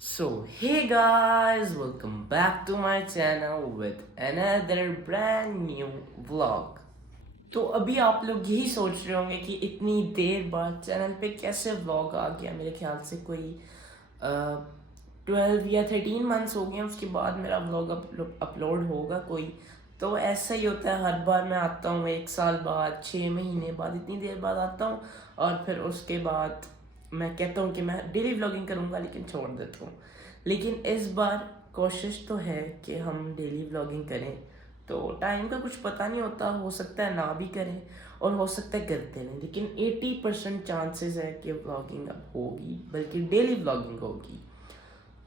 So, hey guys, welcome back to my channel with another brand new vlog. तो अभी आप लोग यही सोच रहे होंगे कि इतनी देर बाद चैनल पे कैसे व्लॉग आ गया। मेरे ख्याल से कोई 12 या 13 मंथ्स हो गए, उसके बाद मेरा व्लॉग अपलोड होगा कोई। तो ऐसा ही होता है, हर बार मैं आता हूँ 1 साल बाद, 6 महीने बाद, इतनी देर बाद आता हूँ। और फिर उसके बाद मैं कहता हूँ कि मैं डेली व्लॉगिंग करूँगा, लेकिन छोड़ देता हूँ। लेकिन इस बार कोशिश तो है कि हम डेली व्लॉगिंग करें। तो टाइम का कुछ पता नहीं होता, हो सकता है ना भी करें और हो सकता है करते नहीं, लेकिन 80% चांसेस है कि व्लॉगिंग अब होगी, बल्कि डेली व्लॉगिंग होगी।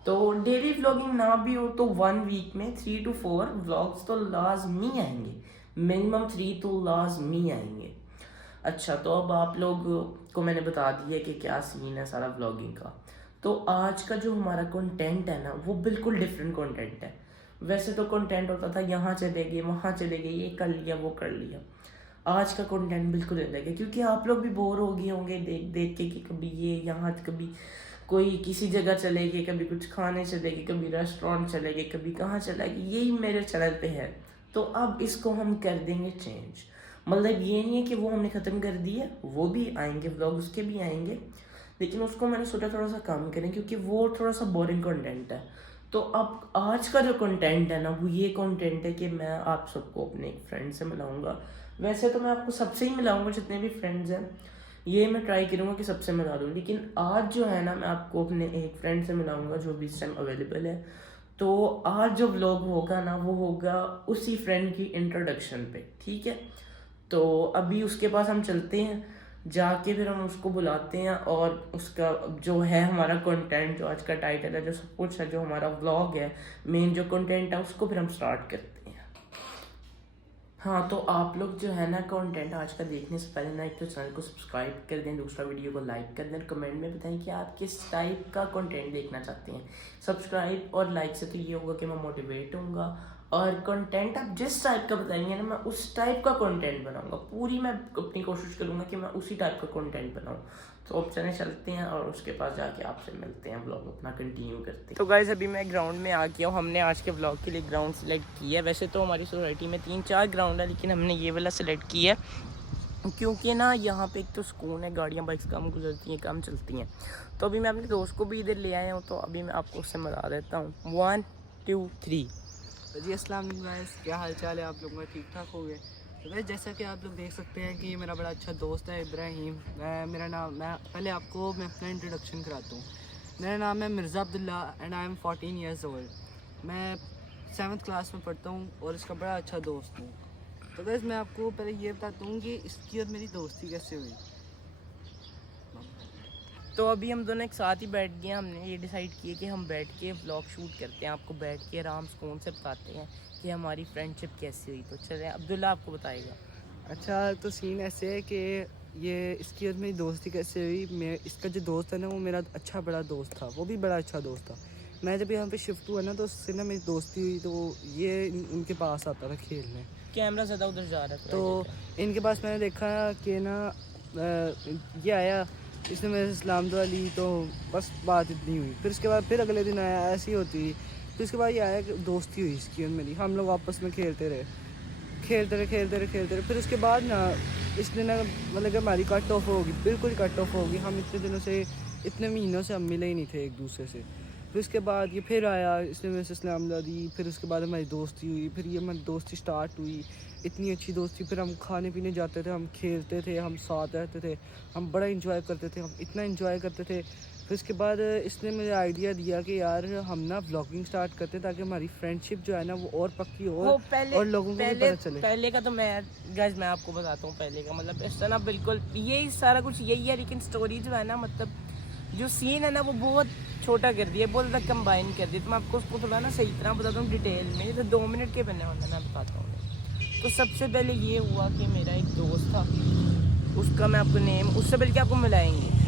तो डेली व्लॉगिंग ना भी हो तो 1 वीक में 3 to 4 व्लॉग्स तो लाजमी आएंगे, मिनिमम 3 तो लाजमी आएंगे। अच्छा, तो अब आप लोग को मैंने बता दिया कि क्या सीन है सारा व्लॉगिंग का। तो आज का जो हमारा कंटेंट है ना, वो बिल्कुल डिफरेंट कंटेंट है। वैसे तो कंटेंट होता था यहाँ चले गए, वहाँ चले गए, ये कर लिया, वो कर लिया। आज का कंटेंट बिल्कुल अलग है, क्योंकि आप लोग भी बोर हो गए होंगे देख देख के कि कभी ये यहाँ, कभी कोई किसी जगह चले गए, कभी कुछ खाने चले गए, कभी रेस्टोरेंट चले गए, कभी कहाँ चले गए। यही मेरे चैनल पे है। तो अब इसको हम कर देंगे चेंज। मतलब ये नहीं है कि वो हमने ख़त्म कर दिया, वो भी आएंगे व्लॉग, उसके भी आएंगे, लेकिन उसको मैंने सोचा थोड़ा सा कम करें, क्योंकि वो थोड़ा सा बोरिंग कंटेंट है। तो अब आज का जो कंटेंट है ना, वो ये कंटेंट है कि मैं आप सबको अपने एक फ्रेंड से मिलाऊंगा। वैसे तो मैं आपको सबसे ही मिलाऊंगा, जितने भी फ्रेंड्स हैं, ये मैं ट्राई करूँगा कि सबसे मिला दूँ। लेकिन आज जो है ना, मैं आपको अपने एक फ्रेंड से मिलाऊंगा जो भी इस टाइम अवेलेबल है। तो आज जो व्लॉग होगा ना, वो होगा उसी फ्रेंड की इंट्रोडक्शन पे, ठीक है। तो अभी उसके पास हम चलते हैं, जाके फिर हम उसको बुलाते हैं, और उसका जो है हमारा कंटेंट, जो आज का टाइटल है, जो सब कुछ है, जो हमारा व्लॉग है, मेन जो कंटेंट है, उसको फिर हम स्टार्ट करते हैं। हाँ, तो आप लोग जो है ना, कंटेंट आज का देखने से पहले ना, एक तो चैनल को सब्सक्राइब कर दें, दूसरा वीडियो को लाइक कर दें, कमेंट में बताएं कि आप किस टाइप का कंटेंट देखना चाहते हैं। सब्सक्राइब और लाइक से तो ये होगा कि मैं मोटिवेट होऊंगा, और कंटेंट आप जिस टाइप का बताएंगे ना, मैं उस टाइप का कंटेंट बनाऊंगा। पूरी मैं अपनी कोशिश करूंगा कि मैं उसी टाइप का कंटेंट बनाऊं। तो अब चले चलते हैं, और उसके पास जाके आपसे मिलते हैं, व्लॉग अपना कंटिन्यू करते हैं। तो गाइस, अभी मैं ग्राउंड में आ गया हूँ। हमने आज के व्लॉग के लिए ग्राउंड सेलेक्ट किया है। वैसे तो हमारी सोसाइटी में 3-4 ग्राउंड है, लेकिन हमने ये वाला सेलेक्ट किया है, क्योंकि ना यहाँ पे एक तो सुकून है, गाड़ियाँ बाइक्स कम गुजरती हैं, कम चलती हैं। तो अभी मैं अपने दोस्त को भी इधर ले आया हूँ, तो अभी मैं आपको उससे मिला देता हूँ। 1 2 3। जी अस्सलाम वालेकुम गाइस, क्या हाल चाल है आप लोगों का? ठीक ठाक हो गए? तो गाइस, जैसा कि आप लोग देख सकते हैं कि ये मेरा बड़ा अच्छा दोस्त है इब्राहिम। मैं पहले आपको मैं अपना इंट्रोडक्शन कराता हूँ। मेरा नाम है Mirza Abdullah and I am 14 years old. मैं 7th क्लास में पढ़ता हूँ और इसका बड़ा अच्छा दोस्त हूँ। तो गाइस, मैं आपको पहले ये बताता हूँ कि इसकी और मेरी दोस्ती कैसे हुई। तो अभी हम दोनों एक साथ ही बैठ गए। हमने ये डिसाइड किया कि हम बैठ के व्लॉग शूट करते हैं, आपको बैठ के आराम सुकून से बताते हैं कि हमारी फ्रेंडशिप कैसी हुई। तो चले, अब्दुल्ला आपको बताएगा। अच्छा, तो सीन ऐसे है कि ये इसकी और मेरी दोस्ती कैसे हुई। मैं इसका जो दोस्त है ना, वो मेरा अच्छा बड़ा दोस्त था, वो भी बड़ा अच्छा दोस्त था। मैं जब यहाँ पे शिफ्ट हुआ ना, तो उससे ना मेरी दोस्ती हुई, तो ये इनके पास आता था खेलने। कैमरा ज़्यादा उधर जा रहा है तो इनके पास मैंने देखा कि ना ये आया, इसने मेरे से सलाम दुआ ली, तो बस बात इतनी हुई। फिर उसके बाद फिर अगले दिन आया, ऐसी होती। फिर उसके बाद ये आया कि दोस्ती हुई इसकी और मेरी। हम लोग आपस में खेलते रहे। फिर उसके बाद ना इसने ना मतलब कि हमारी कट ऑफ होगी, बिल्कुल कट ऑफ होगी। हम इतने दिनों से, इतने महीनों से हम मिले ही नहीं थे एक दूसरे से। फिर उसके बाद ये फिर आया, इसने मेरे से सलाम दी। फिर उसके बाद हमारी दोस्ती हुई, फिर ये हमारी दोस्ती स्टार्ट हुई, इतनी अच्छी दोस्ती। फिर हम खाने पीने जाते थे, हम खेलते थे, हम साथ रहते थे, हम बड़ा इंजॉय करते थे, हम इतना इंजॉय करते थे। फिर उसके बाद इसने मुझे आइडिया दिया कि यार हम ना व्लॉगिंग स्टार्ट करते हैं, ताकि हमारी फ्रेंडशिप जो है ना, वो और पक्की हो और लोगों को भी पता चले। पहले का तो मैं गाइस मैं आपको बताता हूँ। पहले का मतलब इस तरह बिल्कुल यही सारा कुछ यही है, लेकिन स्टोरी जो है ना, मतलब जो सीन है ना, वो बहुत छोटा कर दिया, बहुत ज़्यादा कंबाइन कर दिया। तो मैं आपको उसको थोड़ा ना सही तरह बताता हूँ डिटेल में। तो 2 मिनट के बनने वाला मैं बताता हूँ। तो सबसे पहले ये हुआ कि मेरा एक दोस्त था, उसका मैं आपको नेम उससे बल्कि आपको मिलाएंगे।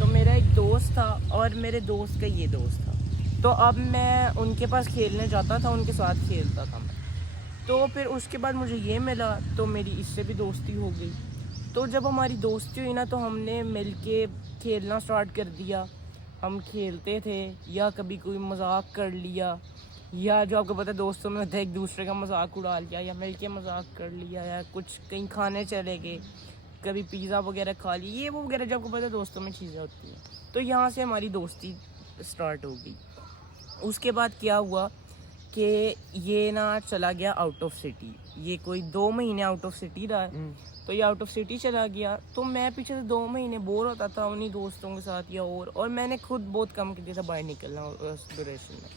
तो मेरा एक दोस्त था, और मेरे दोस्त का ये दोस्त था। तो अब मैं उनके पास खेलने जाता था, उनके साथ खेलता था मैं। तो फिर उसके बाद मुझे ये मिला, तो मेरी इससे भी दोस्ती हो गई। तो जब हमारी दोस्ती हुई ना, तो हमने मिल के खेलना स्टार्ट कर दिया। हम खेलते थे या कभी कोई मजाक कर लिया, या जो आपको पता है दोस्तों में होता है एक दूसरे का मजाक उड़ा लिया, या मिल के मजाक कर लिया, या कुछ कहीं खाने चले गए, कभी पिज़्ज़ा वगैरह खा ली, ये वो वगैरह जो आपको पता है दोस्तों में चीज़ें होती हैं। तो यहाँ से हमारी दोस्ती स्टार्ट हो गई। उसके बाद क्या हुआ कि ये ना चला गया आउट ऑफ सिटी, ये कोई 2 महीने आउट ऑफ सिटी रहा है। तो ये आउट ऑफ सिटी चला गया, तो मैं पीछे से 2 महीने बोर होता था उन्हीं दोस्तों के साथ या और मैंने खुद बहुत कम किया था बाहर निकलना उस ड्यूरेशन में।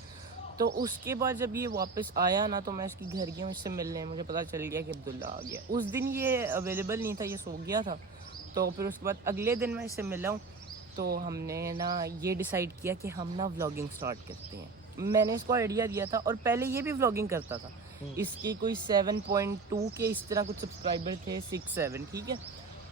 तो उसके बाद जब ये वापस आया ना, तो मैं इसकी घर गया इससे मिलने, मुझे पता चल गया कि अब्दुल्ला आ गया। उस दिन ये अवेलेबल नहीं था, ये सो गया था। तो फिर उसके बाद अगले दिन मैं इससे मिला हूँ, तो हमने ना ये डिसाइड किया कि हम ना व्लॉगिंग स्टार्ट करते हैं। मैंने इसको आइडिया दिया था, और पहले ये भी व्लॉगिंग करता था। इसकी कोई 7.2 के इस तरह कुछ सब्सक्राइबर थे, 6-7, ठीक है।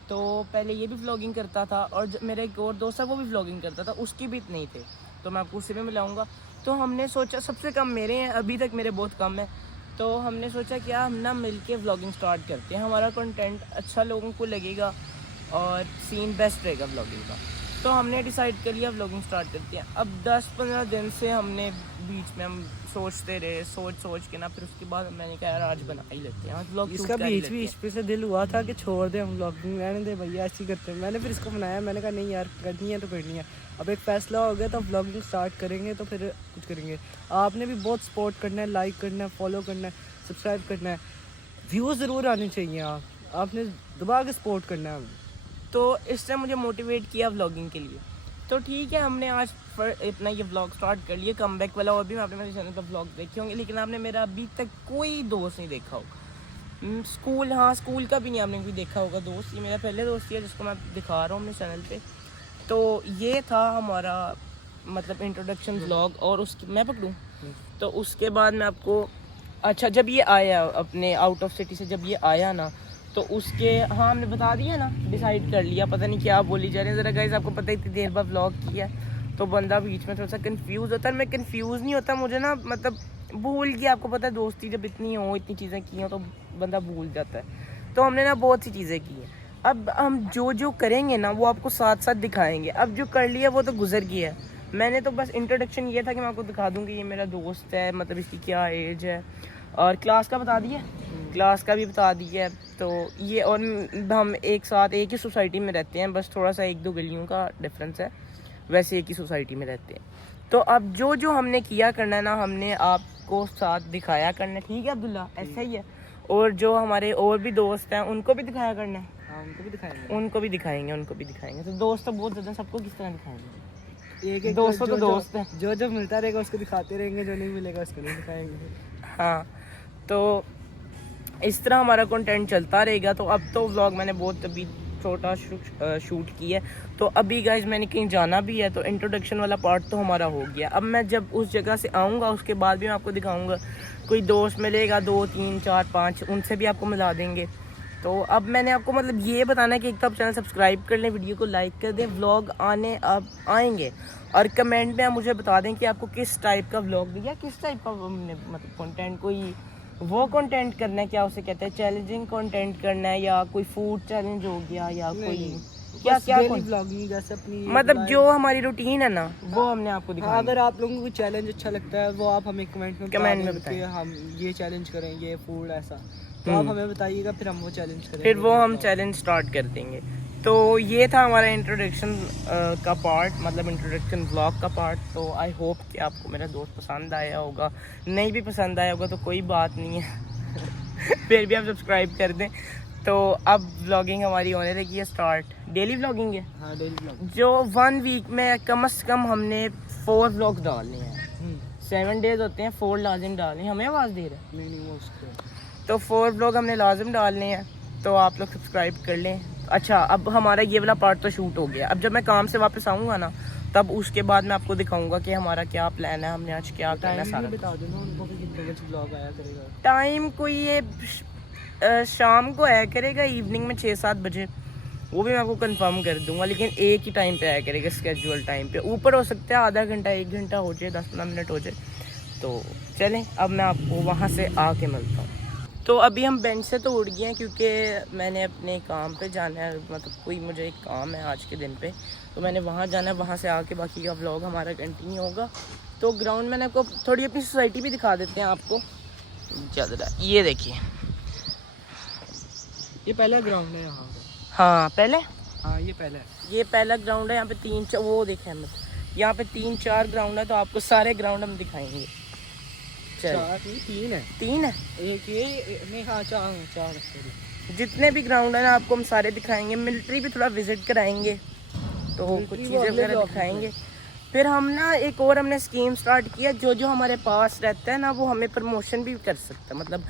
तो पहले ये भी व्लॉगिंग करता था, और मेरा एक और दोस्त है वो भी व्लॉगिंग करता था, उसकी भी इतने ही थे। तो मैं आपको उसी में मिलाऊंगा। तो हमने सोचा, सबसे कम मेरे हैं अभी तक, मेरे बहुत कम है। तो हमने सोचा क्या हम ना मिल के व्लॉगिंग स्टार्ट करते हैं, हमारा कंटेंट अच्छा लोगों को लगेगा और सीन बेस्ट रहेगा व्लॉगिंग का। तो हमने डिसाइड कर लिया व्लॉगिंग स्टार्ट करते हैं। अब 10-15 दिन से हमने बीच में हम सोचते रहे, सोच के ना, फिर उसके बाद मैंने कहा यार आज बना ही लेते हैं, आज व्लॉग इसका बीच पे से दिल हुआ था कि छोड़ दे हम व्लॉगिंग, रहने दे भैया ऐसे ही करते हैं। मैंने फिर इसको बनाया, मैंने कहा नहीं यार करनी है तो करनी है। अब एक फैसला हो गया, तो व्लॉगिंग स्टार्ट करेंगे, तो फिर कुछ करेंगे। आपने भी बहुत सपोर्ट करना है, लाइक करना है, फॉलो करना है, सब्सक्राइब करना है, व्यूज़ ज़रूर आने चाहिए। आपने दबा के सपोर्ट करना है। तो इसने मुझे मोटिवेट किया व्लॉगिंग के लिए। तो ठीक है, हमने आज अपना ये व्लॉग स्टार्ट कर लिया कमबैक वाला। और भी आपने मेरे चैनल पर व्लॉग देखे होंगे, लेकिन आपने मेरा अभी तक कोई दोस्त नहीं देखा होगा। स्कूल का भी नहीं आपने कोई देखा होगा दोस्त। ये मेरा पहले दोस्त है जिसको मैं दिखा रहा हूँ अपने चैनल पे। तो ये था हमारा मतलब इंट्रोडक्शन व्लॉग। और उसकी मैं पकड़ूँ तो उसके बाद मैं आपको, अच्छा जब ये आया अपने आउट ऑफ सिटी से, जब ये आया ना, तो उसके हाँ हमने बता दिया ना, डिसाइड कर लिया, पता नहीं क्या बोली जा रही है। ज़रा गाइस आपको पता है इतनी देर बाद व्लॉग किया, तो बंदा बीच में थोड़ा सा कंफ्यूज होता है। मैं कंफ्यूज नहीं होता, मुझे ना मतलब भूल गया। आपको पता है दोस्ती जब इतनी हो, इतनी चीज़ें की हो, तो बंदा भूल जाता है। तो हमने ना बहुत सी चीज़ें की हैं। अब हम जो करेंगे ना वो आपको साथ साथ दिखाएंगे। अब जो कर लिया वो तो गुजर गया है। मैंने तो बस इंट्रोडक्शन ये था कि मैं आपको दिखा दूँ कि ये मेरा दोस्त है, मतलब इसकी क्या एज है, और क्लास का बता दिया, क्लास का भी बता दिया। तो ये, और हम एक साथ एक ही सोसाइटी में रहते हैं, बस थोड़ा सा 1-2 गलियों का डिफरेंस है, वैसे एक ही सोसाइटी में रहते हैं। तो अब जो हमने किया करना है ना, हमने आपको साथ दिखाया करना है, ठीक है अब्दुल्ला, ऐसा ही है। और जो हमारे और भी दोस्त हैं उनको भी दिखाया करना है। हाँ, उनको भी दिखाएंगे, उनको भी दिखाएंगे। तो दोस्त तो बहुत ज़्यादा, सबको किस तरह दिखाएंगे? एक दोस्तों तो दोस्त हैं, जो मिलता रहेगा उसको दिखाते रहेंगे, जो नहीं मिलेगा उसको नहीं दिखाएंगे। हाँ, तो इस तरह हमारा कंटेंट चलता रहेगा। तो अब तो व्लॉग मैंने बहुत अभी छोटा शूट किया है। तो अभी गाइज मैंने कहीं जाना भी है, तो इंट्रोडक्शन वाला पार्ट तो हमारा हो गया। अब मैं जब उस जगह से आऊँगा उसके बाद भी मैं आपको दिखाऊँगा। कोई दोस्त मिलेगा 2, 3, 4, 5, उनसे भी आपको मिला देंगे। तो अब मैंने आपको मतलब ये बताना है कि एक तो आप चैनल सब्सक्राइब कर लें, वीडियो को लाइक कर दें, व्लॉग आने अब आएंगे। और कमेंट में आप मुझे बता दें कि आपको किस टाइप का व्लॉग या किस टाइप का मतलब कंटेंट, कोई वो कंटेंट करना है, क्या उसे कहते हैं, चैलेंजिंग कंटेंट करना है, या कोई फूड चैलेंज हो गया, या कोई क्या व्लॉगिंग जैसे अपनी, मतलब जो हमारी रूटीन है ना वो हमने आपको दिखाया। अगर आप लोगों को चैलेंज अच्छा लगता है वो आप हमें कमेंट में बताएं कि हम ये चैलेंज करेंगे फूड ऐसा, तो आप हमें बताइएगा, फिर हम वो चैलेंज करेंगे, फिर वो हम चैलेंज स्टार्ट कर देंगे। तो ये था हमारा इंट्रोडक्शन का पार्ट, मतलब इंट्रोडक्शन व्लॉग का पार्ट। तो आई होप कि आपको मेरा दोस्त पसंद आया होगा। नहीं भी पसंद आया होगा तो कोई बात नहीं है फिर भी आप सब्सक्राइब कर दें। तो अब व्लॉगिंग हमारी होने लगी है स्टार्ट। डेली व्लॉगिंग है, हाँ डेली व्लॉग, जो 1 वीक में कम से कम हमने 4 व्लॉग्स डालने हैं। 7 डेज होते हैं, 4 लाजिम डालने हैं। हमें आवाज़ दे रहा है? नहीं वो उसको, तो 4 व्लॉग हमने लाजिम डालने हैं, तो आप लोग सब्सक्राइब कर लें। अच्छा, अब हमारा ये वाला पार्ट तो शूट हो गया। अब जब मैं काम से वापस आऊँगा ना, तब उसके बाद मैं आपको दिखाऊंगा कि हमारा क्या प्लान है, हमने आज क्या करना है सारा। बता देना उनको कि कितने बजे व्लॉग आया करेगा। टाइम कोई ये शाम को आया करेगा, इवनिंग में 6-7 बजे, वो भी मैं आपको कंफर्म कर दूंगा। लेकिन एक ही टाइम पे आया करेगा, स्केड्यूल टाइम पे। ऊपर हो सकता है आधा घंटा 1 घंटा हो जाए, 10-15 मिनट हो जाए। तो चलें, अब मैं आपको वहाँ से आके मिलता हूँ। तो अभी हम बेंच से तो उठ गए हैं क्योंकि मैंने अपने काम पे जाना है, मतलब कोई मुझे एक काम है आज के दिन पे, तो मैंने वहाँ जाना है। वहाँ से आके बाकी का व्लॉग हमारा कंटिन्यू होगा। तो ग्राउंड मैंने आपको थोड़ी अपनी सोसाइटी भी दिखा देते हैं आपको। चल रहा है, ये देखिए, ये पहला ग्राउंड है यहाँ। हाँ पहले, हाँ ये पहला है। ये पहला ग्राउंड है। यहाँ पे 3 वो देखे हम, यहाँ पे 3-4 ग्राउंड है, तो आपको सारे ग्राउंड हम दिखाएंगे। चल 4 नहीं 3 है। 3 है, एक ये नहीं, हाँ 4 है। जितने भी ग्राउंड है ना आपको हम सारे दिखाएंगे। मिलिट्री भी थोड़ा विजिट कराएंगे, तो कुछ मिलिट्री वो चीज़ें अगले वगैरह ब्लॉग में दिखाएंगे। फिर हम ना एक और हमने स्कीम स्टार्ट किया, जो जो हमारे पास रहता है ना वो हमें प्रमोशन भी कर सकता है, मतलब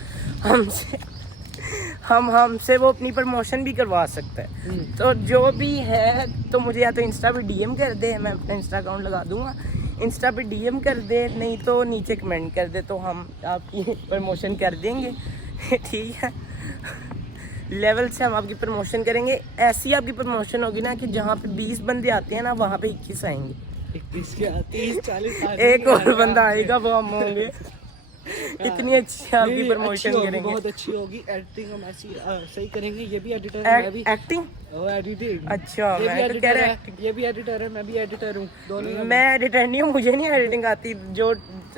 हमसे वो अपनी प्रमोशन भी करवा सकता है। तो जो भी है तो मुझे या तो इंस्टा पे डीएम कर दे, मैं अपना इंस्टा अकाउंट लगा दूंगा, इंस्टा पे डीएम कर दे, नहीं तो नीचे कमेंट कर दे, तो हम आपकी प्रमोशन कर देंगे। ठीक है, लेवल से हम आपकी प्रमोशन करेंगे। ऐसी आपकी प्रमोशन होगी ना कि जहाँ पे 20 बंदे आते हैं ना वहाँ पे 21 आएंगे। 21 क्या 30-40 एक और बंदा आएगा वो हम होंगे। इतनी अच्छी आपकी प्रमोशन करेंगे, बहुत अच्छी होगी। एडिटिंग हम ऐसी सही करेंगे। ये भी एडिटर है, मैं भी एक्टिंग। एडिटिंग। अच्छा, ये भी मैं तो कह एडिटर रहा है, ये भी एडिटर है, मैं भी एडिटर हूँ, दोनों। मैं एडिटर नहीं हूँ, मुझे नहीं एडिटिंग आती। जो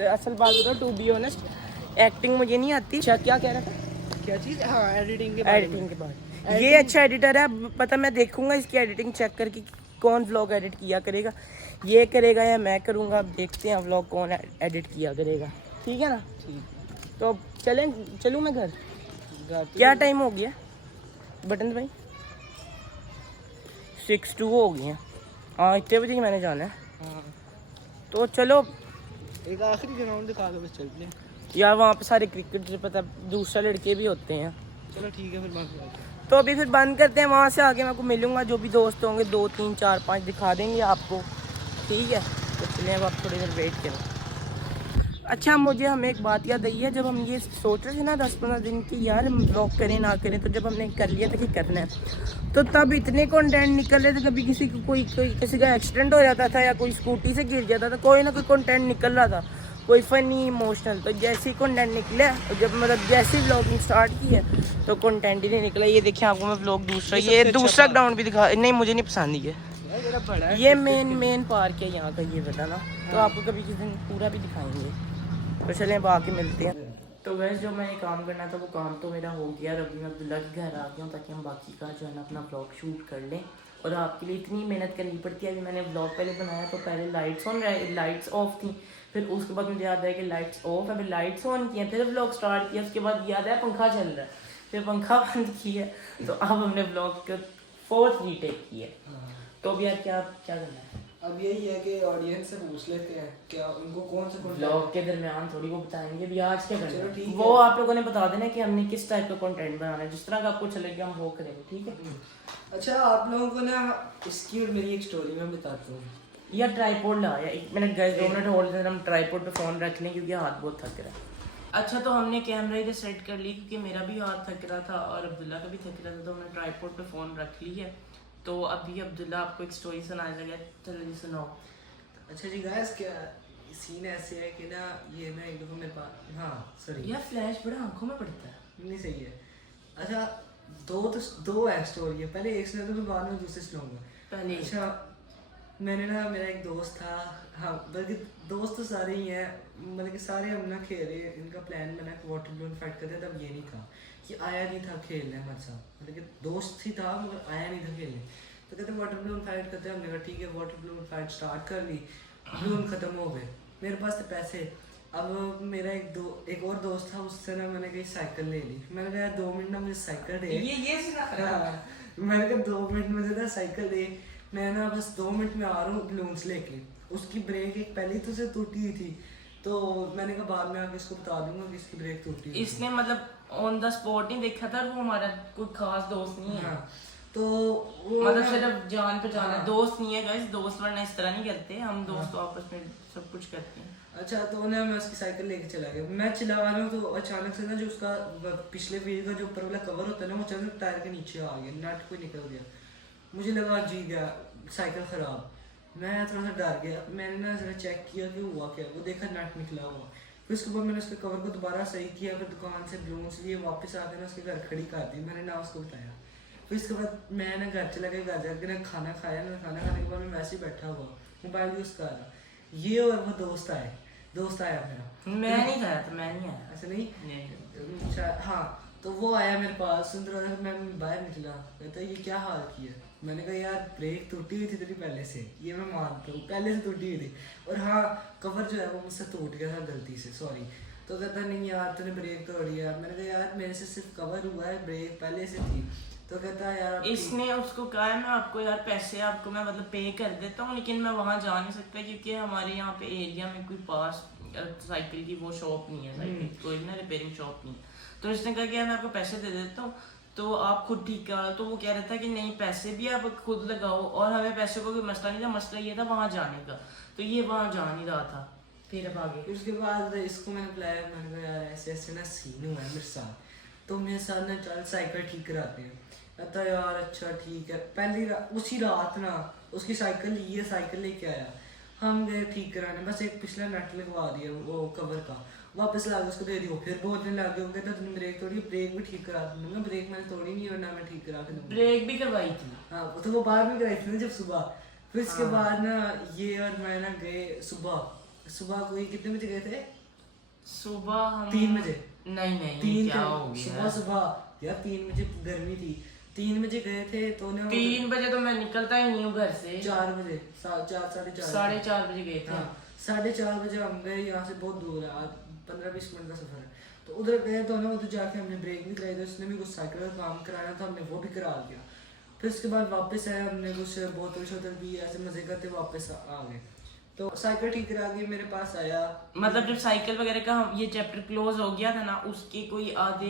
असल बात बताओ, टू बी ऑनेस्ट, एक्टिंग मुझे नहीं आती। अच्छा क्या कह रहा था? क्या चीज़? हाँ एडिटिंग के एडिटिंग के बाद ये अच्छा एडिटर है, पता मैं देखूंगा इसकी एडिटिंग चेक करके कौन व्लॉग एडिट किया करेगा, ये करेगा या मैं करूँगा। अब देखते हैं व्लॉग कौन एडिट किया करेगा। ठीक है ना? तो चलूँ मैं घर? क्या टाइम हो गया बटन भाई? 6:02 हो गई हैं। हाँ इतने बजे ही मैंने जाना है। हाँ तो चलो एक आखिरी ग्राउंड दिखा दो, बस चलते हैं यार। वहाँ पे सारे क्रिकेटर, पता दूसरा लड़के भी होते हैं। चलो ठीक है, फिर बात। तो अभी फिर बंद करते हैं। वहाँ से आगे मैं आपको मिलूँगा, जो भी दोस्त होंगे 2, 3, 4, 5 दिखा देंगे आपको। ठीक है, तो चलिए अब आप थोड़ी देर वेट करें। अच्छा, मुझे हमें एक बात याद आई है, जब हम ये सोच रहे थे ना 10-15 दिन की यार हम ब्लॉग करें ना करें, तो जब हमने कर लिया था कि करना है, तो तब इतने कंटेंट निकल रहे थे। कभी किसी को कोई किसी का एक्सीडेंट हो जाता था या कोई स्कूटी से गिर जाता था, कोई ना कोई कंटेंट निकल रहा था, कोई फ़नी इमोशनल। तो जैसे ही कंटेंट निकला, जब मतलब जैसे ही व्लॉगिंग स्टार्ट की है तो कंटेंट ही नहीं निकला। ये देखिए आपको मैं व्लॉग दूसरा, ये दूसरा ग्राउंड भी दिखा। नहीं मुझे नहीं पसंद ये मेन पार्क है यहाँ का, ये बता ना। तो आपको कभी किसी दिन पूरा भी दिखाएंगे। तो चलें अब आके मिलते हैं। तो वैसे जो मैंने काम करना था वो काम तो मेरा हो गया। अभी मैं अब्दुल्ला के घर आ गया हूँ ताकि हम बाकी का जो है ना अपना व्लॉग शूट कर लें, और आपके लिए इतनी मेहनत करनी पड़ती है। अभी मैंने व्लॉग पहले बनाया तो पहले लाइट्स ऑन रहे, लाइट्स ऑफ थी, फिर उसके बाद मुझे याद आया कि लाइट्स ऑफ, अभी लाइट्स ऑन किया, फिर व्लॉग स्टार्ट किया, उसके बाद याद आया पंखा चल रहा है, फिर पंखा बंद किया। तो अब हमने व्लॉग का 4th रीटेक किया। तो अब यार क्या करना है? अब यही है कि ऑडियंस से पूछ लेते हैं क्या उनको कौन सा व्लॉग के दरमियान थोड़ी वो बताएंगे भी आज क्या करना चलो ठीक है। है। वो आप लोगों ने बता देना कि हमने किस टाइप का कंटेंट बनाना है, जिस तरह का आपको चलेगा हम वो करेंगे। ठीक है? अच्छा आप लोगों को ना इसकी और मेरी एक स्टोरी में बताता हूँ। या ट्राइपॉड ला, या 1 मिनट गैस 2 मिनट होल्ड कर, हम ट्राइपॉड पे फ़ोन रख लें क्योंकि हाथ बहुत थक रहा है। अच्छा, तो हमने कैमरा इधर सेट कर ली क्योंकि मेरा भी हाथ थक रहा था और अब्दुल्ला का भी थक रहा था, तो हमने ट्राइपॉड पे फ़ोन रख ली है। तो अभी अब्दुल्ला आपको एक स्टोरी सुनाने लगा, चलो जी सुनाओ। अच्छा जी गाइस, क्या सीन ऐसे है कि ना ये ना एक दफ़ा मेरे पास, हाँ सॉरी यार फ्लैश बड़ा आंखों में पड़ता है। नहीं सही है। अच्छा दो है स्टोरी है, पहले एक सुना तो मैं बाद में दूसरे सुनाऊंगा। पहले अच्छा मैंने ना, मेरा एक दोस्त था, हाँ बल्कि दोस्त तो सारे ही हैं, मतलब कि सारे हम ना खेल रहे, इनका प्लान बना कि वाटर बलून फाइट करते, तब ये नहीं था, ये आया नहीं था खेलने हमारे साथ, मतलब कि दोस्त ही था मगर आया नहीं था खेलने। तो कहते वाटर बलून फाइट करते हैं, हमने कहा ठीक है वाटर बलून फाइट स्टार्ट कर ली। बलून ख़त्म हो गए, मेरे पास थे पैसे। अब मेरा एक और दोस्त था, उससे ना मैंने कहीं साइकिल ले ली। मैंने कहा 2 मिनट ना मुझे साइकिल दे। ये हाँ, मैंने कहा 2 मिनट मुझे ना साइकिल दे, मैं ना बस 2 मिनट में आ रहा हूँ बलून्स लेके। उसकी ब्रेक एक पहले ही तो से टूटी हुई थी, तो मैंने कहा बाद में आके इसको बता दूंगा कि इसकी ब्रेक टूटी हुई। इसने मतलब ऑन द स्पॉट नहीं देखा था, वो हमारा कोई खास दोस्त नहीं है। हाँ, तो वो मतलब सिर्फ जान पहचान है, दोस्त नहीं है गाइस। दोस्त वरना इस तरह नहीं करते, हम दोस्त तो आपस में सब कुछ करते हैं। अच्छा, तो ना मैं उसकी साइकिल लेके चला गया, मैं चला रहा हूँ, तो अचानक से ना जो उसका पिछले व्हील का जो ऊपर वाला कवर होता है ना, वो अचानक टायर के नीचे आ गया, नट कोई निकल गया। मुझे लगा जी गया साइकिल ख़राब, मैं थोड़ा सा डर गया। मैंने ना ज़रा चेक किया कि हुआ क्या, वो देखा नट निकला हुआ। फिर उसके बाद मैंने उसके कवर को दोबारा सही किया, फिर दुकान से बलून्स लिए, वापस आके ना उसके घर खड़ी कर दी, मैंने ना उसको बताया। फिर इसके बाद मैं ना घर चला गया, घर जाकर ना खाना खाया, ना खाना खाने के बाद मैं वैसे ही बैठा हुआ मोबाइल यूज़ कर रहा, ये और वो दोस्त आया मेरा। मैं नहीं खाया था, मैं नहीं आया। ऐसा नहीं अच्छा हाँ, तो वो आया मेरे पास, सुन रहा था, मैं बाहर निकला, कहता ये क्या हाल किया। मैंने कहा यार ब्रेक टूटी हुई थी तेरी पहले से, ये मैं मानता हूँ पहले से टूटी हुई थी, और हाँ कवर जो है वो मुझसे टूट गया था गलती से, सॉरी। तो कहता नहीं यार तूने ब्रेक तोड़ी है। मैंने कहा यार मेरे से सिर्फ कवर हुआ है, ब्रेक पहले से थी। तो कहता है यार इसने उसको कहा है मैं आपको यार पैसे आपको मैं मतलब पे कर देता हूँ, लेकिन मैं वहाँ जा नहीं सकता क्योंकि हमारे यहाँ पे एरिया में कोई पास साइकिल की वो शॉप नहीं है, साइकिल कोई ना रिपेयरिंग शॉप नहीं है। तो इसने कहा कि यार मैं आपको पैसे दे देता हूँ तो आप खुद ठीक करा। तो वो कह रहा था कि नहीं पैसे भी आप खुद लगाओ, और हमें पैसे को कोई मसला नहीं था, मसला ये था वहाँ जाने का। तो ये वहाँ जा नहीं रहा था। फिर अब आगे उसके बाद इसको मैंने बुलाया, मैंने कहा यार ऐसे ऐसे ना सीन हुआ है मेरे साथ, तो मेरे साथ ना चल साइकिल ठीक कराते हैं। कहता यार अच्छा ठीक है। उसी रात ना उसकी साइकिल ली है, साइकिल लेके आया, हम गए ठीक कराने, बस एक पिछला नट लगवा दिया वो कवर का, वापस ला के उसको दे दिया। फिर बोलने लग गया, कहता तुमने ब्रेक तोड़ी, ब्रेक भी ठीक करा दूंगा। ब्रेक मैंने तोड़ी नहीं और ना मैं ठीक करा के दूंगा। ब्रेक भी करवाई थी। हाँ तो वो बाद में कराई थी ना जब सुबह। फिर इसके बाद ना ये और मैं ना गए सुबह कोई कितने बजे गए थे? सुबह हम 3 बजे। नहीं 3 क्या हो गया सुबह यार 3 बजे गर्मी थी, 3 बजे गए थे। तो ना 3 बजे तो मैं निकलता ही नहीं हूँ घर से। 4 बजे 4:30 बजे गए थे। हाँ 4:30 बजे हम गए, यहाँ से बहुत दूर है, 15-20 मिनट का सफर है। तो उधर गए तो ना उधर जाके हमने ब्रेक भी कराई थी, उसने भी कुछ साइकिल का काम कराना था, हमने वो भी करा दिया। फिर उसके बाद वापस आए, हमने कुछ बोतल शोतल भी ऐसे मजे करते वापस आ गए। तो साइकिल ठीक करा के मेरे पास आया। मतलब जब साइकिल वगैरह का ये चैप्टर क्लोज हो गया था ना, उसके कोई आधे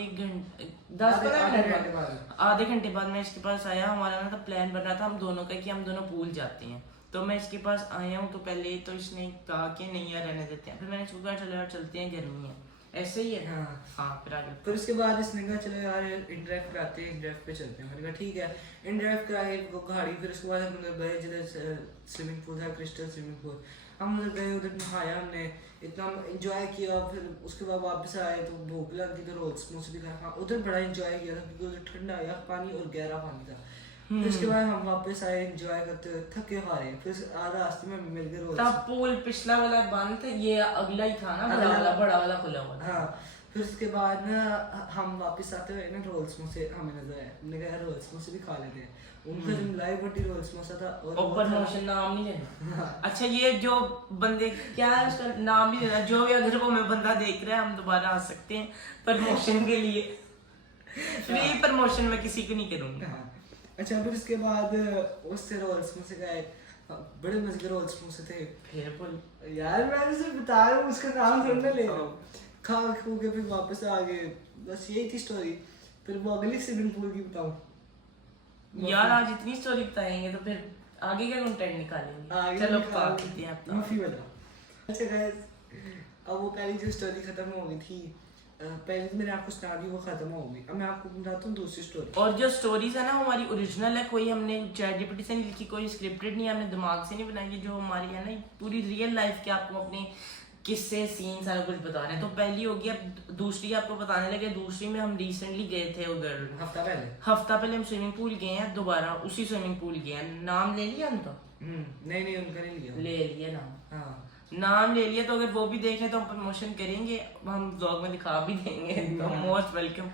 घंटे बाद मैं इसके पास आया। हमारा ना प्लान बन रहा था हम दोनों का कि हम दोनों पूल जाते हैं। तो मैं इसके पास आया हूँ, तो पहले तो इसने कहा कि नहीं यार रहने देते हैं। फिर मैंने इसको कहा चलो यार चलते हैं, गर्मी है, ऐसे ही है। हाँ फिर आगे फिर उसके बाद इसने कहा चलो यार इन ड्राइव कराते हैं, इन ड्राइव पे चलते हैं। मैंने कहा ठीक है, इन ड्राइव कराए गाड़ी। फिर उसके बाद हम लोग गए जिधर स्विमिंग पूल था, क्रिस्टल स्विमिंग पूल। हम उधर गए, उधर नहाया हमने, इतना एंजॉय किया। फिर उसके बाद वापस आए तो भूख लग गई, तो रोल समोसे भी खाया। हाँ उधर बड़ा एंजॉय किया था क्योंकि उधर ठंडा या पानी और गहरा पानी था। फिर उसके बाद हम वापस आए एंजॉय करते हुए, थके हारे। फिर आधा रास्ते में मिल गए रोल। तब पूल पिछला वाला बंद था, ये अगला ही था ना, बड़ा वाला खुला हुआ था। हाँ फिर उसके बाद ना हम वापस आते हुए ना रोल समोसे हमें नजर आया। हमने कहा रोल समोसे भी खा लेते हैं। उनका जो मलाई बटी रोल समोसा था और प्रमोशन नाम नहीं लेना। अच्छा ये जो बंदे क्या है उसका नाम नहीं लेना, जो भी अगर वो मैं बंदा देख रहा है हम दोबारा आ सकते हैं प्रमोशन के लिए। फ्री प्रमोशन में किसी को नहीं करूँगा। अच्छा फिर उसके बाद उससे रोल समोसे खाए, बड़े मजे के रोल समोसे थे। फिर बोल यार मैं सिर्फ बता रहा हूँ, उसका नाम थोड़ा ले रहा हूँ। खा खू के फिर वापस आ गए, बस यही थी स्टोरी। फिर वो अगली स्विमिंग पूल की बताऊँ यार, आज इतनी स्टोरी बताएंगे तो फिर आगे का कंटेंट निकालेंगे। चलो माफी बता। अच्छा गाइस, अब वो पहली जो स्टोरी खत्म हो गई थी, पहले तो मैंने आपको सुना दी, वो खत्म हो गई। अब मैं आपको बताता हूँ दूसरी स्टोरी। और जो स्टोरीज है ना हमारी ओरिजिनल है, कोई हमने चैट जीपीटी से नहीं लिखी, कोई स्क्रिप्टेड नहीं, हमने दिमाग से नहीं बनाई। जो हमारी है ना पूरी रियल लाइफ के आपको अपने किस्से सीन सारा कुछ बता रहे हैं। तो पहली होगी, अब दूसरी आपको बताने लगे। दूसरी में हम रिसेंटली गए थे उधर, हफ्ता पहले हम स्विमिंग पूल गए हैं, दोबारा उसी स्विमिंग पूल गए हैं। नाम ले लिया हम तो नहीं उनका नहीं लिया, ले लिया नाम। हाँ नाम ले लिया, तो अगर वो भी देखें तो हम प्रमोशन करेंगे, हम ब्लॉग में दिखा भी देंगे। तो मोस्ट वेलकम।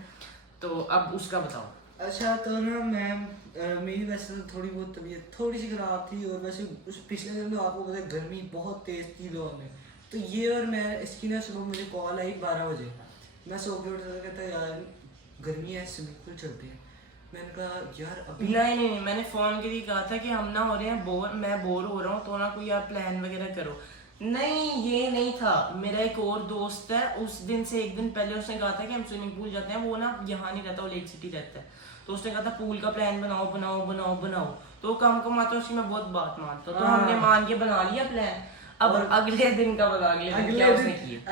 तो अब उसका बताओ। अच्छा तो ना मैं मेरी वैसे तो थोड़ी बहुत तबीयत थोड़ी सी खराब थी, और वैसे उस पिछले दिन तो आपको पता है गर्मी बहुत तेज थी लोगों में। तो ये और मैं इसकी ना सुबह मुझे कॉल आई 12 बजे, मैं सो के उठा, कहता यार गर्मी है स्विमिंग पूल चलते हैं। मैंने कहा यार अभी नहीं मैंने फोन के लिए कहा था कि हम ना हो रहे हैं बोर, मैं बोर हो रहा हूँ, तो ना कोई यार प्लान वगैरह करो। नहीं ये नहीं था, मेरा एक और दोस्त है, उस दिन से एक दिन पहले उसने कहा था कि हम स्विमिंग पूल जाते हैं। वो ना यहाँ नहीं रहता, वो लेक सिटी रहता है। तो उसने कहा था पूल का प्लान बनाओ। तो कम आता उसकी मैं बहुत बात मानता हूँ, तो हमने मान के बना लिया प्लान। अब अगले दिन का बता,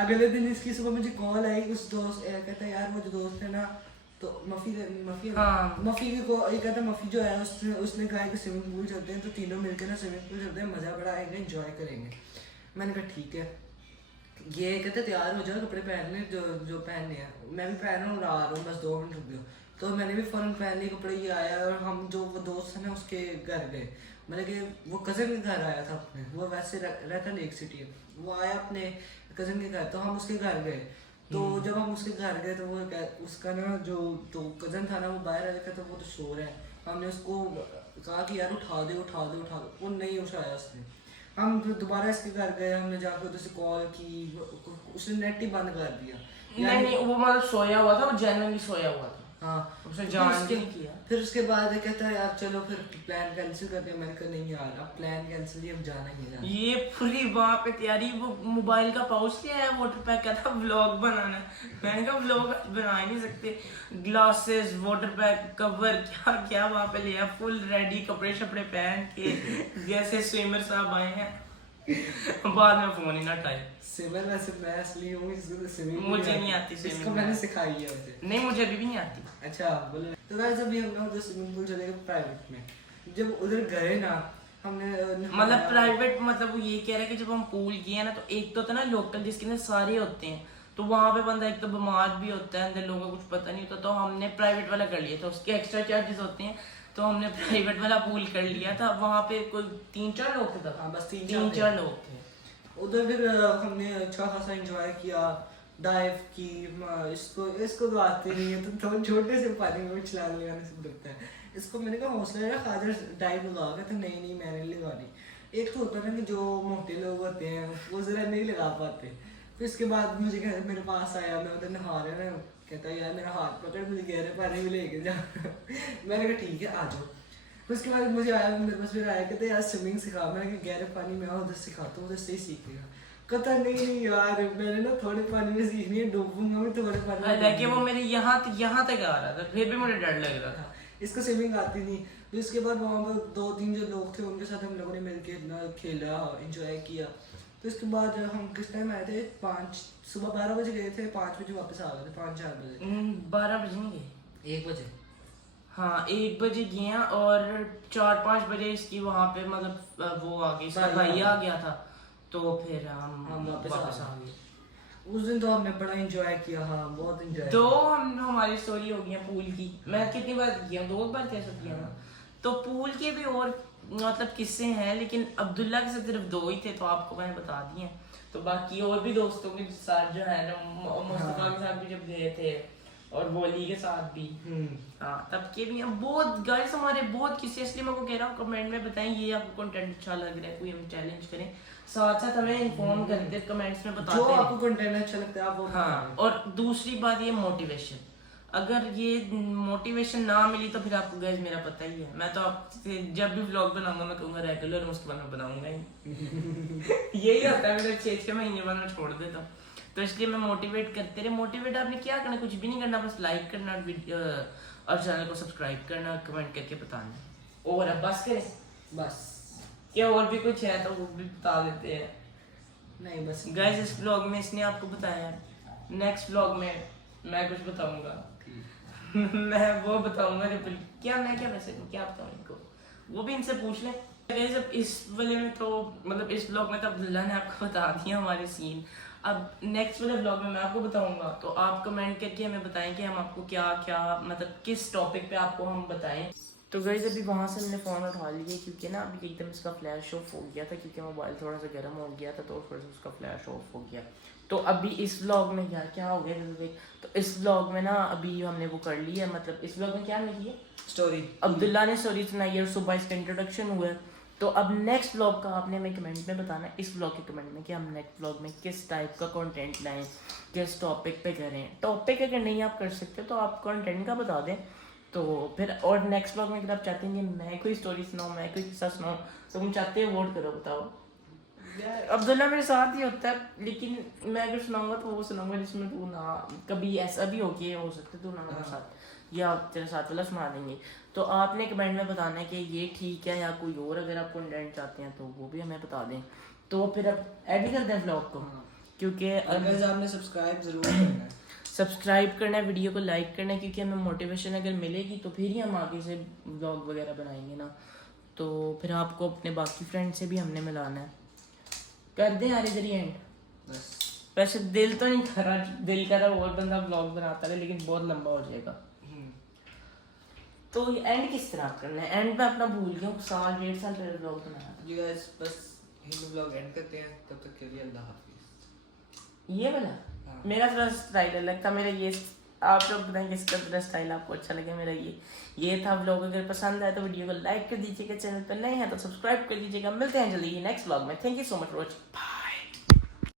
अगले दिन इसकी सुबह मुझे कॉल आई, उस दोस्त कहता यार वो जो दोस्त है ना, तो मफी को ये कहता मफी जो है उसने कहा कि स्विमिंग पूल चलते हैं, तो तीनों मिलकर ना स्विमिंग पूल चलते हैं, मजा बड़ा आएगा, एंजॉय करेंगे। मैंने कहा ठीक है। ये कहते तैयार हो जाओ, कपड़े पहन ले जो जो पहनने हैं। मैं भी पहन रहा हूँ, आ रहा हूँ, बस 2 मिनट रुक जाओ। तो मैंने भी फ़ौरन पहन लिए कपड़े, ये आया और हम जो वो दोस्त है ना उसके घर गए, मतलब कि वो कज़न के घर आया था अपने, वो वैसे रहता लेक सिटी है, वो आया अपने कज़न के घर, तो हम उसके घर गए। तो जब हम उसके घर गए तो वो उसका ना जो तो कज़न था ना वो बाहर आ रखा था, वो तो सो रहा है। हमने उसको कहा कि यार उठा दे उठा दे उठा दे, वो नहीं उठाया उसने। हम फिर दोबारा इसके घर गए, हमने जाकर उधर से कॉल की, उसने नेट ही बंद कर दिया। नहीं वो मतलब सोया हुआ था, वो जेन्युइनली सोया हुआ था। हाँ, उसने जान के नहीं किया। फिर उसके बाद कहता है यार चलो फिर प्लान कैंसिल करते हैं। मैंने कहा नहीं यार अब प्लान कैंसिल ही, अब जाना ही है। ये पूरी वहाँ पे तैयारी, वो मोबाइल का पाउच लिया है, वाटर पैक का था, व्लॉग बनाना है। मैंने कहा व्लॉग बना ही नहीं सकते, ग्लासेस, वाटर पैक, कवर, क्या क्या वहाँ पे लिया, फुल रेडी, कपड़े शपड़े पहन के जैसे स्विमर साहब आए हैं। बाद में फोन ही ना उठाए। स्विमर वैसे मैं असली हूँ, इसको स्विमिंग मुझे नहीं आती इसको स्विमिंग, मैंने सिखाई है वैसे। नहीं मुझे अभी भी नहीं आती। अच्छा बोलो। तो गाइस अभी हम लोग स्विमिंग पूल चले गए प्राइवेट में। जब उधर गए ना हमने मतलब प्राइवेट, मतलब वो ये कह रहा है कि जब हम पूल किए ना, तो एक तो था ना लोकल जिसके अंदर सारे होते हैं, तो वहाँ पे बंदा एक तो बीमार भी होता है, अंदर लोगों को कुछ पता नहीं होता, तो हमने प्राइवेट वाला कर लिया था। उसके एक्स्ट्रा चार्जेस होते हैं, तो हमने प्राइवेट वाला पूल कर लिया था। वहाँ पे कोई 3-4 लोग थे, हाँ बस 3-4 लोग थे उधर। फिर हमने अच्छा खासा एंजॉय किया, डाइव की। इसको इसको तो आते नहीं है, तो थोड़ा छोटे से पानी में छलांग लगाने से डरता है। इसको मैंने कहा हौसला है ना खाजर डाइव लगा के, तो नहीं नहीं मैंने नहीं लगानी। एक तो होता है ना कि जो मोटे लोग होते हैं वो जरा नहीं लगा पाते। फिर इसके बाद मुझे मेरे पास आया, मैं उधर नहा रहा ना, कहता है यार मेरा हाथ पकड़, मुझे गहरे पानी में लेके जा। मैंने कहा ठीक है आ जाओ। फिर उसके बाद मुझे आया, मेरे पास फिर आया, कहते यार स्विमिंग सिखा। मैंने कहा गहरे पानी में आओ, उधर सिखाता हूँ, उधर से ही सीखेगा। कहता नहीं नहीं यार मैंने ना थोड़े पानी में सीखनी है, डूबूंगा मैं थोड़े पानी में। लेकिन वो मेरे यहाँ तक आ रहा था, फिर भी मुझे डर लग रहा था। इसको स्विमिंग आती नहीं। तो इसके बाद वहाँ पर 2-3 जो लोग थे उनके साथ हम लोगों ने मिलके इतना खेला, एंजॉय किया। तो इसके बाद हम किस टाइम आए थे, सुबह 12 बजे गए थे, 5 बजे वापस आ गए थे, 5-4 बजे। 12 बजे नहीं गए, 1 बजे। हाँ 1 बजे गए हैं, और 4-5 बजे इसकी वहाँ पे मतलब वो आ गई, इसका भाई आ गया था, तो फिर हम वापस आ गए। उस दिन तो हमने बड़ा एंजॉय किया, हाँ बहुत एंजॉय। तो हमारी स्टोरी हो गई है पूल की। मैं कितनी बार किया, 2 बार कैसे किया ना। तो पूल के भी और मतलब किस्से हैं, लेकिन अब्दुल्ला के साथ सिर्फ 2 ही थे, तो आपको मैंने बता दिए। तो बाकी और भी दोस्तों के साथ जो है ना, मुस्तफा के साथ भी जब गए थे, और वोली के साथ भी, हाँ तब के भी हैं बहुत। गाइस हमारे बहुत किस्से, इसलिए मैं को कह रहा हूँ कमेंट में बताएं ये आपको कंटेंट अच्छा लग रहा है, कोई हम चैलेंज करें, साथ साथ हमें इन्फॉर्म करते, कमेंट्स में बताते जो आपको कंटेंट अच्छा लगता है आप वो हाँ। और दूसरी बात ये मोटिवेशन, अगर ये मोटिवेशन ना मिली तो फिर आपको गाइस मेरा पता ही है, मैं तो आपसे जब भी व्लॉग बनाऊंगा मैं कहूँगा रेगुलर, उसके बाद मैं बनाऊंगा ही। यही होता है मेरा, 6 महीने बाद मैं छोड़ देता हूँ। तो इसलिए मैं मोटिवेट करते रहे। मोटिवेट आपने क्या करना, कुछ भी नहीं करना, बस लाइक करना और चैनल को सब्सक्राइब करना, कमेंट करके बताना। और अब बस करें, बस क्या और भी कुछ है तो वो भी बता देते हैं। नहीं बस गाइस इस व्लॉग में इसने आपको बताया, नेक्स्ट व्लॉग में मैं कुछ बताऊंगा। मैं वो बताऊंगा जो क्या मैं क्या वैसे क्या बताऊं इनको, वो भी इनसे पूछ लें। गाइस अब इस वाले में तो मतलब इस व्लॉग में तो अब्दुल्ला ने आपको बता दिया हमारे सीन। अब नेक्स्ट वाले व्लॉग में मैं आपको बताऊंगा, तो आप कमेंट करके हमें बताएं कि हम आपको क्या क्या मतलब किस टॉपिक पे आपको हम बताएं। तो गाइस अभी वहाँ से हमने फ़ोन उठा लिया, क्योंकि ना अभी एकदम इसका फ्लैश ऑफ हो गया था, क्योंकि मोबाइल थोड़ा सा गर्म हो गया था, तो फिर उसका फ्लैश ऑफ हो गया। तो अभी इस व्लॉग में क्या क्या हो गया, तो इस व्लॉग में ना अभी हमने वो कर लिया, मतलब इस व्लॉग में क्या हमने किया, स्टोरी अब्दुल्ला ने स्टोरी सुनाई और सुबह इसका इंट्रोडक्शन हुआ। तो अब नेक्स्ट व्लॉग का आपने हमें कमेंट में बताना है, इस व्लॉग के कमेंट में, कि हम नेक्स्ट व्लॉग में किस टाइप का कंटेंट लाएं, किस टॉपिक पे करें। टॉपिक अगर नहीं आप कर सकते तो आप कंटेंट का बता दें, तो फिर और नेक्स्ट व्लॉग में अगर आप चाहते हैं कि मैं कोई स्टोरी सुनाऊँ, मैं कोई किस्सा सुनाऊँ, तो तुम चाहते हो वोट करो, बताओ। अब्दुल्ला मेरे साथ ही होता है, लेकिन मैं अगर सुनाऊंगा तो वो सुनाऊंगा जिसमें तू ना, कभी ऐसा भी हो सकता है तू ना मेरे साथ या तेरे साथ वाला सुना देंगे। तो आपने कमेंट में बताना है कि ये ठीक है, या कोई और अगर आप कंटेंट चाहते हैं तो वो भी हमें बता दें, तो फिर अब ऐड कर दें व्लॉग को। क्योंकि अगर आपने सब्सक्राइब जरूर करना है, सब्सक्राइब करना है, वीडियो को लाइक करना है, क्योंकि हमें मोटिवेशन अगर मिलेगी तो फिर ही हम आगे से व्लॉग वगैरह बनाएंगे ना। तो फिर आपको अपने बाकी फ्रेंड से भी हमने मिलाना है। कर दें यार इधर ही एंड, बस वैसे दिल तो नहीं कर रहा, दिल कर रहा और बंदा ब्लॉग बनाता है लेकिन बहुत लंबा हो जाएगा। तो एंड किस तरह करना है? एंड पे अपना भूल गया, साल 1.5 साल पहले ब्लॉग बनाया था। You guys बस हिंदी ब्लॉग एंड करते हैं, तब तक के लिए अल्लाह हाफिज। ये वाला हाँ। मेरा थोड़ा स्टाइल अलग था, मेरा ये, आप लोग बताएं किसका थोड़ा स्टाइल आपको अच्छा लगे। मेरा ये था व्लॉग। अगर पसंद आए तो वीडियो को लाइक कर दीजिएगा, चैनल पर नए हैं तो सब्सक्राइब कर दीजिएगा। मिलते हैं जल्दी ही नेक्स्ट व्लॉग में। Thank you so much for watching.